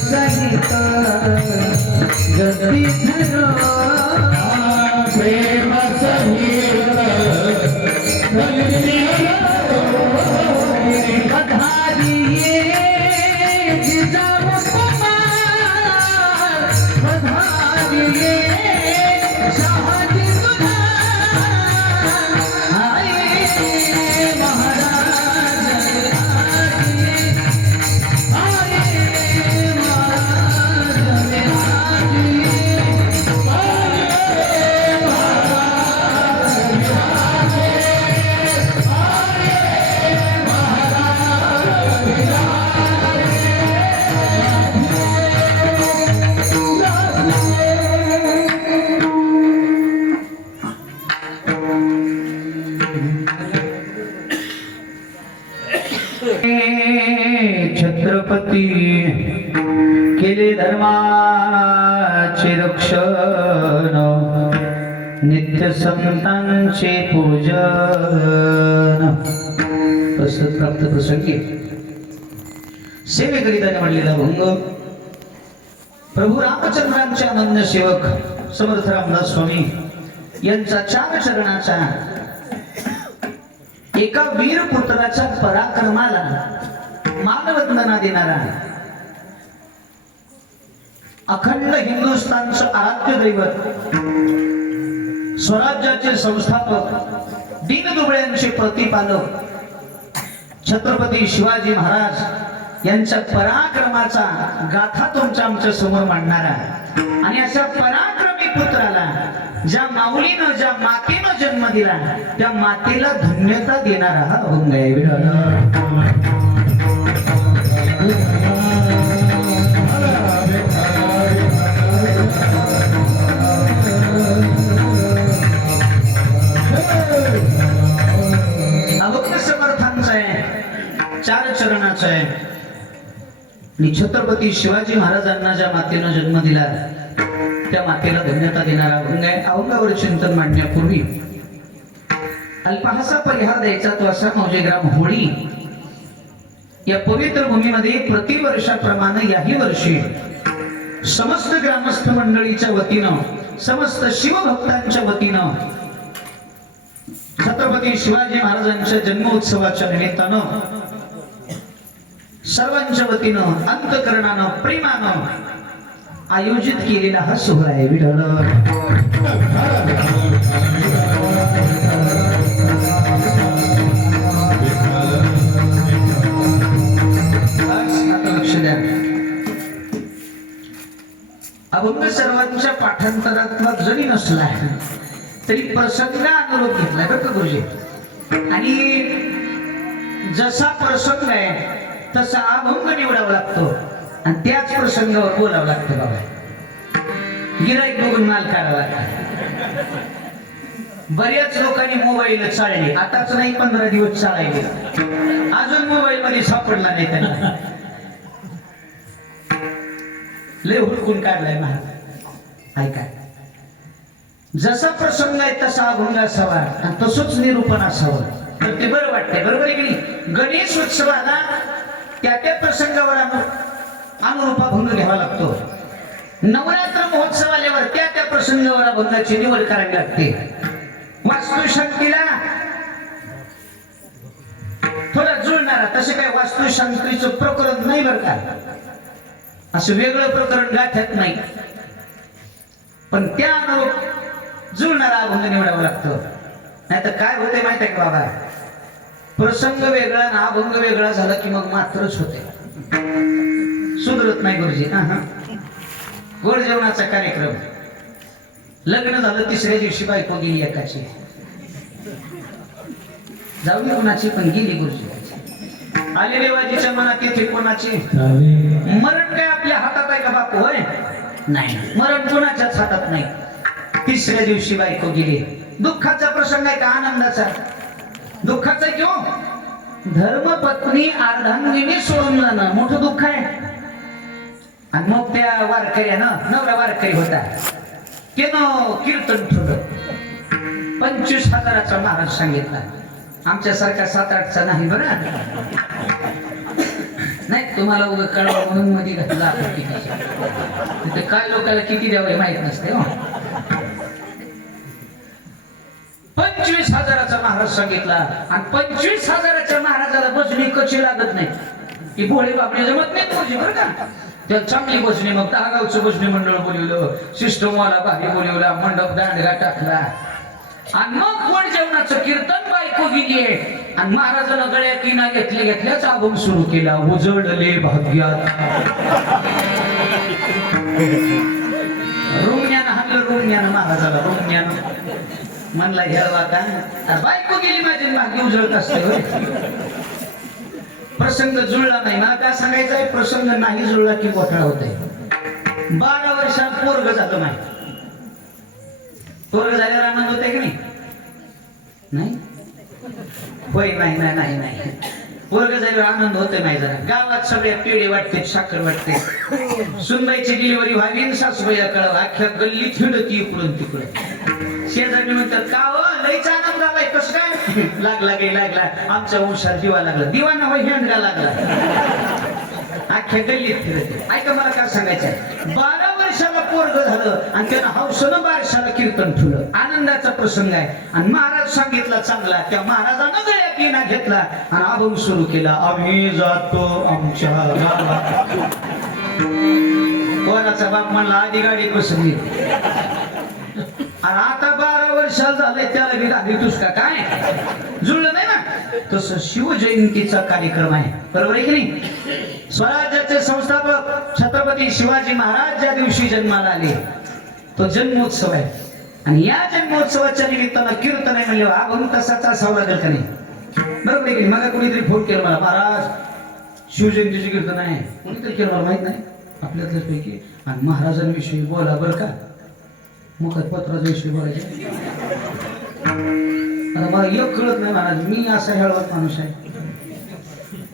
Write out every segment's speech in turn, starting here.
सहित गती प्रेम धर्माचे रक्षण नित्य संतांचे पूजन. प्रसाद प्राप्त प्रसंगी. सेवेकरिता म्हणलेला भंग. प्रभू रामचंद्रांचे अनन्य सेवक समर्थ रामदास स्वामी यांचा चार चरणाचा एका वीर पुत्राच्या पराक्रमाला मानवंदना देणारा अखंड हिंदुस्थानचं आराध्य दैवत स्वराज्याचे संस्थापक दीनदुबळ्यांचे प्रतिपालक छत्रपती शिवाजी महाराज यांच्या पराक्रमाचा गाथा तुमच्या आमच्यासमोर मांडणारा आणि अशा पराक्रमी पुत्राला ज्या माऊलीनं ज्या मातेनं जन्म दिला त्या मातेला धन्यता देणारा हा आहे आहे आहे आणि छत्रपती शिवाजी महाराजांना ज्या मातेनं जन्म दिला त्या मातेला धन्यता देणारा अभंग आहे अभंगावर चिंतन मांडण्यापूर्वी अल्पहासा परिहार द्यायचा तो असा मौजेग्राम होळी. या पवित्र भूमीमध्ये प्रतिवर्षाप्रमाणे याही वर्षी समस्त ग्रामस्थ मंडळीच्या वतीनं समस्त शिवभक्तांच्या वतीनं छत्रपती शिवाजी महाराजांच्या जन्मोत्सवाच्या निमित्तानं सर्वांच्या वतीनं अंतकरणानं प्रेमानं आयोजित केलेला हा सोहळा आहे. विठ्ठल. लक्ष द्या. अभंग सर्वांच्या पाठांतरातला जरी नसला तरी प्रसंग अनुरोध घेतलाय बरं का गुरुजी? आणि जसा प्रसंग आहे तसा अभंग निवडावा लागतो. आणि त्याच प्रसंगावर बोलावं लागतं बाबा. गिराईक बघून माल काढावा लागतो. बऱ्याच लोकांनी मोबाईल चालले. आताच नाही पंधरा दिवस चालायले. अजून मोबाईल मध्ये सापडला नाही त्यांना. लय हुडकून काढलाय महाराज ऐका. जसा प्रसंग आहे तसा अभंग असावा. आणि तसंच निरूपण असावं. तर ते बरं वाटतंय. बरोबर आहे की नाही? गणेश उत्सवाला त्या त्या प्रसंगावर अनुरूपा भंग घ्यावा लागतो. नवरात्र महोत्सव आल्यावर त्या त्या प्रसंगावर भंगाची निवड करावी लागते. वास्तुशांतीला थोडा जुळणारा तसे काय वास्तुशांतीचं प्रकरण नाही बरं का? असं वेगळं प्रकरण गाठ्यात नाही. पण त्या अनुरूप जुळणारा अभंग निवडावा लागतो. नाही तर काय होते माहिती आहे का बाबा? प्रसंग वेगळा ना अभंग वेगळा झाला की मग मात्रच होते. सुधरत नाही गुरुजी. हा हा. गोड जेवणाचा कार्यक्रम. लग्न झालं तिसऱ्या दिवशी बायको गेली एकाची. जाऊ कोणाची पण गेली गुरुजी. आले देवाजीच्या मनात येते कोणाची मरण काय आपल्या हातात आहे का बापू होय? नाही. मरण कोणाच्याच हातात नाही. तिसऱ्या दिवशी बायको गेली. दुःखाचा प्रसंग आहे का? आनंदाचा? दुःखाचं आहे किंवा हो? धर्मपत्नी अर्धांगिनी सोडून जाणं मोठं दुःख आहे. आणि मग त्या वारकऱ्यानं नवरा वारकरी होता. केनं कीर्तन ठेवलं. पंचवीस हजाराचा महाराज सांगितला. आमच्यासारखा सात आठचा नाही बरं. नाही तुम्हाला उगा कळवा म्हणून मध्ये घातला काय लोकांना किती द्यावं माहीत नसते हो. पंचवीस हजाराचा महाराज सांगितला. आणि पंचवीस हजाराच्या महाराजाला बसणी कशी लागत नाही? ही भोळी बापडी जमत नाही तुझी बरं का? त्या चांगली बसणी मग दहा गावचं बसणी मंडळ बोलवलं. सिस्टमवाला भारी बोलवला मंडप दांडगा टाकला. आणि मग कोण जेवणाचं कीर्तन बायको गेली? आणि महाराजानं गळ्या किना घेतल्या घेतल्याच अभंग सुरू केला. उजळले भाग्यात. रुमण्यानं हाणलं रुमण्यानं महाराजाला रुमण्यानं. म्हणला घ्यावा का बायको गेली माझी मागे उजळत असते प्रसंग जुळला नाही. मला काय सांगायचं आहे प्रसंग नाही जुळला की गोठा होत आहे बारा वर्षात पोरग झालं नाही पोरग झाल्यावर आनंद होते की नाही? नाही? होय नाही नाही नाही नाही. पोरग झाल्यावर आनंद होते नाही जरा. गावात सगळ्या पेढे वाटते साखर वाटते. सुनबाईची डिलिव्हरी व्हावी सासूबाई सासूबाईला कळव. अख्ख्या गल्ली थिंडती इकडून तिकडे. शेजारी म्हणतात का हो? लईच आनंद झालाय कस काय? लागला गे लागला. आमच्या वंशात दिवा लागला. दिवा ना होय हेंडगा लागला. अख्ख्या गल्लीत फिरत ऐका मला काय सांगायचं बारा वर्षाला पोरग झालं आणि त्यानं हौसनं बारशाला कीर्तन ठेवलं. आनंदाचा प्रसंग आहे. आणि महाराज सांगितला चांगला त्या महाराजानं गळ्या पिना घेतला आणि अभंग सुरू केला आम्ही जातो आमच्या कोणाचा बाप म्हणला आधी गाडीत बसली आणि आता बारा वर्षाला झालंय त्याला बी गाडी तुसका काय? जुळलं नाही ना? तसं शिवजयंतीचा कार्यक्रम आहे. बरोबर आहे की नाही? स्वराज्याचे संस्थापक छत्रपती शिवाजी महाराज ज्या दिवशी जन्माला आले तो जन्मोत्सव आहे. आणि या जन्मोत्सवाच्या निमित्तानं कीर्तन आहे म्हणले अभंग तसाचा असावं लागेल का नाही. बरोबर आहे की मग कोणीतरी फोन केला मला महाराज शिवजयंतीचे कीर्तन आहे. कोणीतरी केलं मला माहीत नाही. आपल्यातल्याच पैकी. आणि महाराजांविषयी बोला बरं का. मग पत्राचा विषय बोलायचा आता मला एक कळत नाही महाराज मी असा हेळवत माणूस आहे.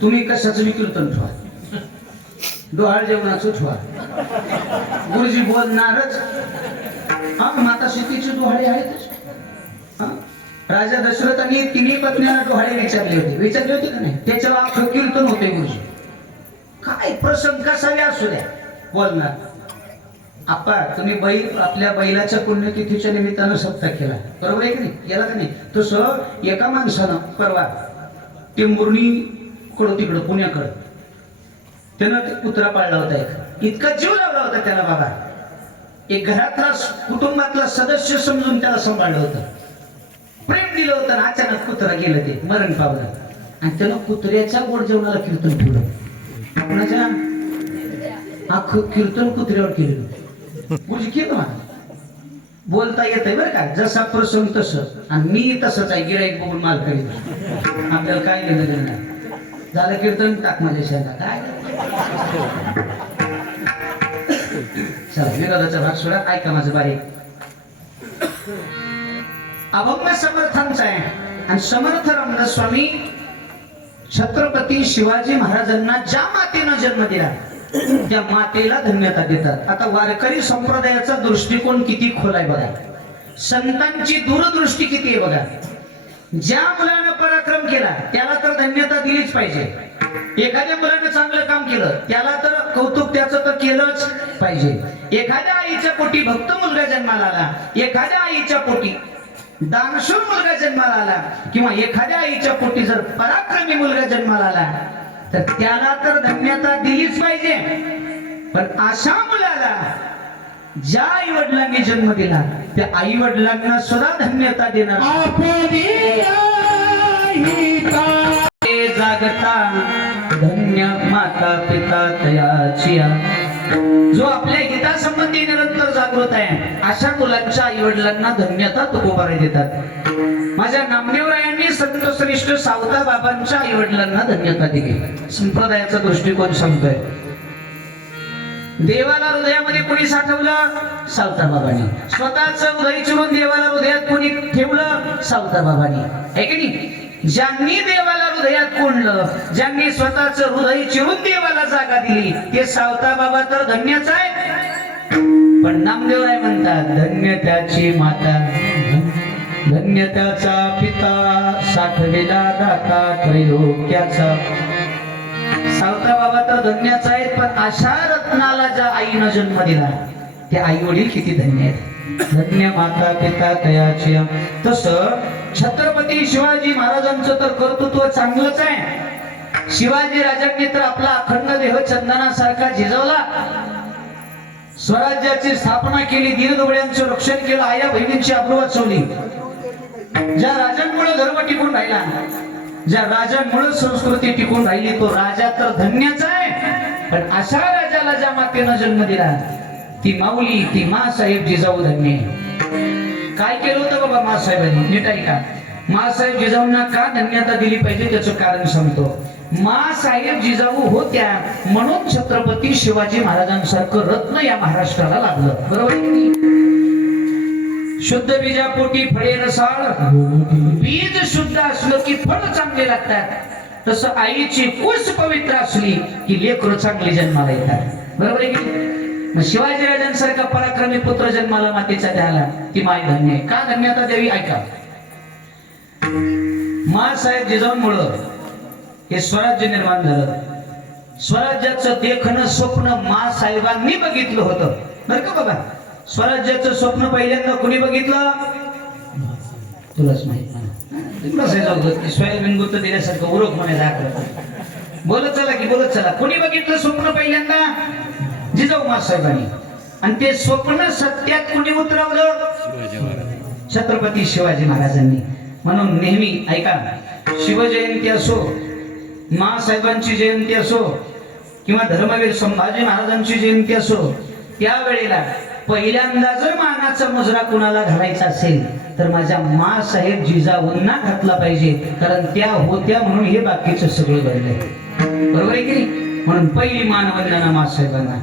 तुम्ही कशाचं विकीर्तन ठेवा? डोहाळ जेवणाचं ठेवा. गुरुजी बोलणारच. हा माता शेतीचे डोहाळे आहेतच हा? राजा दशरथांनी तिन्ही पत्न्यांना डोहाळे विचारले होते. विचारले होते का नाही? त्याच्यावर अख्खं कीर्तन होते गुरुजी. काय प्रसंग कसावे असू द्या? बोलणार. आपा तुम्ही बैल आपल्या बैलाच्या पुण्यतिथीच्या निमित्तानं सप्ताह केला. बरोबर आहे की नाही? केला का नाही? तसं एका माणसानं परवा ते कडं तिकडं पुण्याकडं त्यानं ते कुत्रा पाळला होता एक. इतका जीव लावला होता त्याला बाबा. एक घरातला कुटुंबातला सदस्य समजून त्याला सांभाळलं होतं. प्रेम दिलं होतं आणि अचानक कुत्रा गेलं ते मरण पावलं. आणि त्यानं कुत्र्याच्या गोड जेवणाला कीर्तन ठेवलं कुणाच्या? अख्खं कीर्तन कुत्र्यावर केलेलं. गुरुजी केलं मला बोलता आहे बरं का जसा प्रसंग तसं. आणि मी तसंच आहे गिराईक बघून माल करीत आपल्याला काय घेणं देणं नाही झालं कीर्तन टाक माझ्या शेता काय? विरोधाचा भाग सोडा. ऐका माझं बारीक. अभंग समर्थांचा आहे. आणि समर्थ रमण स्वामी छत्रपती शिवाजी महाराजांना ज्या मातेनं जन्म दिला त्या मातेला धन्यता देतात. आता वारकरी संप्रदायाचा दृष्टिकोन किती खोल आहे बघा. संतांची दूरदृष्टी किती आहे बघा. ज्या मुलानं पराक्रम केला त्याला तर धन्यता दिलीच पाहिजे. एखाद्या मुलानं चांगलं काम केलं त्याला तर कौतुक त्याचं तर केलंच पाहिजे. एखाद्या आईच्या पोटी भक्त मुलगा जन्माला आला एखाद्या आईच्या पोटी दानशूर मुलगा जन्माला आला किंवा एखाद्या आईच्या पोटी जर पराक्रमी मुलगा जन्माला आला तर त्याला तर धन्यता दिलीच पाहिजे. पण अशा मुलाला ज्या आई वडिलांनी जन्म दिला त्या आई वडिलांना सुद्धा धन्यता देणार जागता धन्य माता पिता तयाची जो आपल्या हितासंबंधी निरंतर जागृत आहे. अशा मुलांच्या आई वडिलांना धन्यता तुकोबारे देतात. माझ्या नामदेवरायांनी संत श्रेष्ठ सावता बाबांच्या आई वडिलांना धन्यता दिली. संप्रदायाचा दृष्टिकोन सांगतोय. देवाला हृदयामध्ये कोणी साठवलं? सावता बाबांनी. स्वतःच हृदय चिरून देवाला हृदयात कोणी ठेवलं? सावता बाबांनी. आहे की नाही? ज्यांनी देवाला हृदयात कोंडलं ज्यांनी स्वतःच हृदय चिरून देवाला जागा दिली ते सावता बाबा तर धन्यच आहे पण नामदेवराय म्हणतात. धन्य त्याची माता. धन्य त्याचा पिता. साठविला दाता त्रैलोक्याचा सावता बाबा तर धन्याच आहेत पण अशा रत्नाला ज्या आईनं जन्म दिला ते आई वडील किती धन्य आहेत. धन्य माता पिता तयाची तस छत्रपती शिवाजी महाराजांचं तर कर्तृत्व चांगलंच आहे. शिवाजी राजांनी तर आपला अखंड देह चंदनासारखा झिजवला. स्वराज्याची स्थापना केली दीनदुबळ्यांचं रक्षण केलं आया बहिणींची अब्रू वाचवली ज्या राजांमुळे धर्म टिकून राहिला ज्या राजांमुळे संस्कृती टिकून राहिली तो राजा तर धन्यच आहे. पण अशा राजाला ज्या मातेनं जन्म दिला ती माऊली ती मासाहेब जिजाऊ धन्य. आहे. काय केलं होतं बाबा मासाहेबांनी? नीट ऐका. मासाहेब जिजाऊंना का धन्यता दिली पाहिजे त्याचं कारण सांगतो. मासाहेब जिजाऊ होत्या म्हणून छत्रपती शिवाजी महाराजांसारखं रत्न या महाराष्ट्राला लागलं. बरोबर शुद्ध बीजापोटी फळे रसाळ. बीज शुद्ध असलं की फळ चांगले लागतात. तसं आईची कुस पवित्र असली की लेकर चांगले जन्माला येतात. बरोबर आहे की मग शिवाजी राजांसारखा पराक्रमी पुत्र जन्माला मातेचा द्यायला ती माय धन्य आहे. का धन्यता द्यावी ऐका. माँसाहेब जिजाऊंमुळं हे स्वराज्य निर्माण झालं. स्वराज्याचं देखणं स्वप्न मासाहेबांनी बघितलं होतं. बरं का बाबा? स्वराज्याचं स्वप्न पहिल्यांदा कुणी बघितलं? तुलाच माहीत नाही. जाऊ सोयाबीन गुप्त दिल्यासारखं उरक म्हणे दाखवत बोलत चला की बोलत चला. कुणी बघितलं स्वप्न पहिल्यांदा? जिजाऊ मासाहेबांनी आणि ते स्वप्न सत्यात कुणी उतरवलं? छत्रपती शिवाजी महाराजांनी. म्हणून नेहमी ऐका शिवजयंती असो मासाहेबांची जयंती असो किंवा धर्मवीर संभाजी महाराजांची जयंती असो त्यावेळेला पहिल्यांदा जर मानाचा मुजरा कुणाला घालायचा असेल तर माझ्या मा साहेब जिजाऊंना घातला पाहिजे कारण त्या होत्या म्हणून हे बाकीचं सगळं घडलंय बरोबर आहे की म्हणून पहिली मानवंदना मा साहेबांना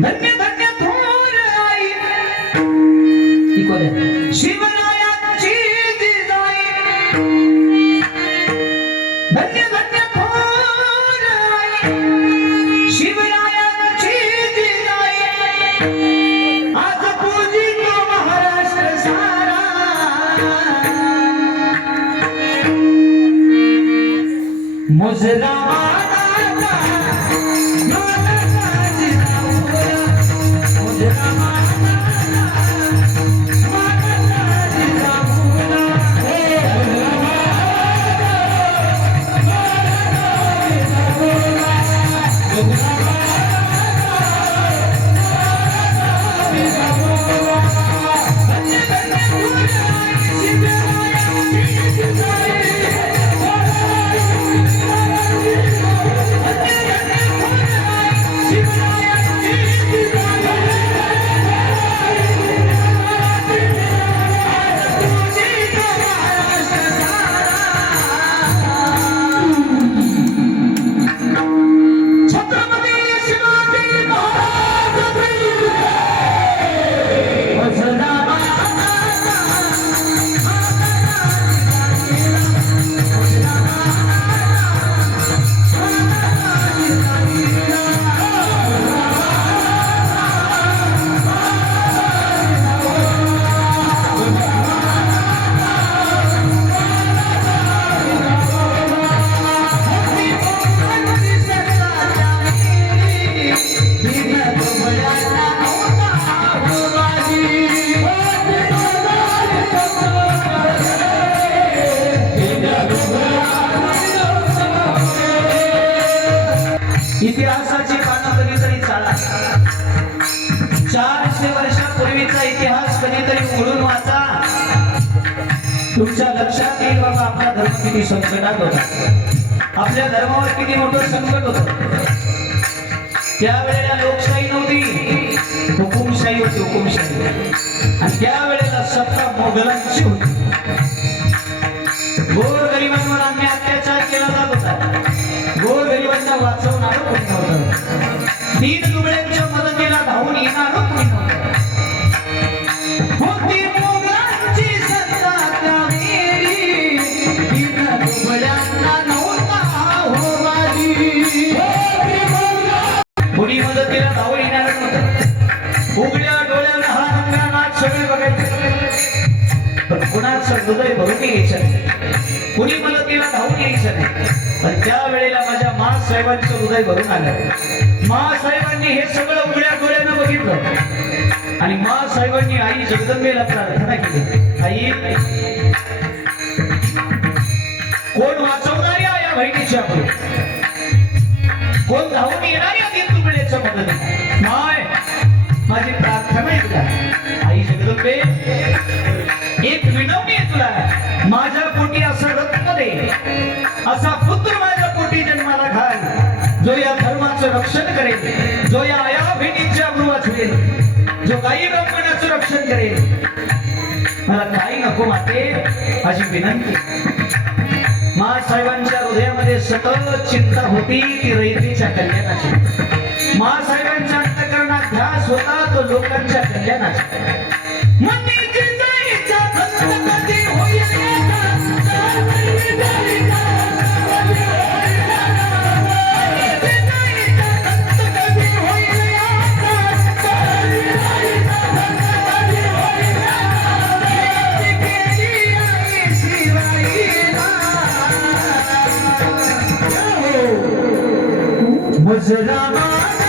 धन्य धन्य थोर मुजरा वर्षापूर्वीचा इतिहास कधीतरी उघडून वाचा. तुमच्या लक्षात येईल बाबा आपला धर्म किती संकटात होता. आपल्या धर्मावर किती मोठं संकट होत. त्यावेळेला लोकशाही नव्हती. हुकुमशाही होती हुकुमशाही. आणि त्यावेळेला सत्ता मोगलांची होती. गोर गरिबांवर आम्ही अत्याचार केला जात होता. गोर गरिबांना वाचवणार कोणी नव्हतं. तीन दुबळ्यांच्या मदतीला धावून येणार कोणी हृदय भरून आलं हे सगळं उघड्या डोळ्यानं बघितलं. आणि महासाहेबांनी आई जगदंबेला प्रार्थना केली. आई कोण वाचवणारी या बहिणीची आपण? कोण धावून येणारी आहे तुकड्याच्या मदत? माय माझी प्रार्थना आहे तुला. आई जगदंबे एक विनवणी आहे तुला. माझ्या पोटी असं रत्न दे. असा रक्षण करेल. जो या आया बहिणीच्या अमृ वाचवेल जो काही ब्राह्मणाचं रक्षण करेल. मला काही नको माते अशी विनंती. महासाहेबांच्या हृदयामध्ये सतत चिंता होती ती रयतेच्या कल्याणाची. महासाहेबांच्या अंतकरणात ध्यास होता तो लोकांच्या कल्याणाचा. Sajjana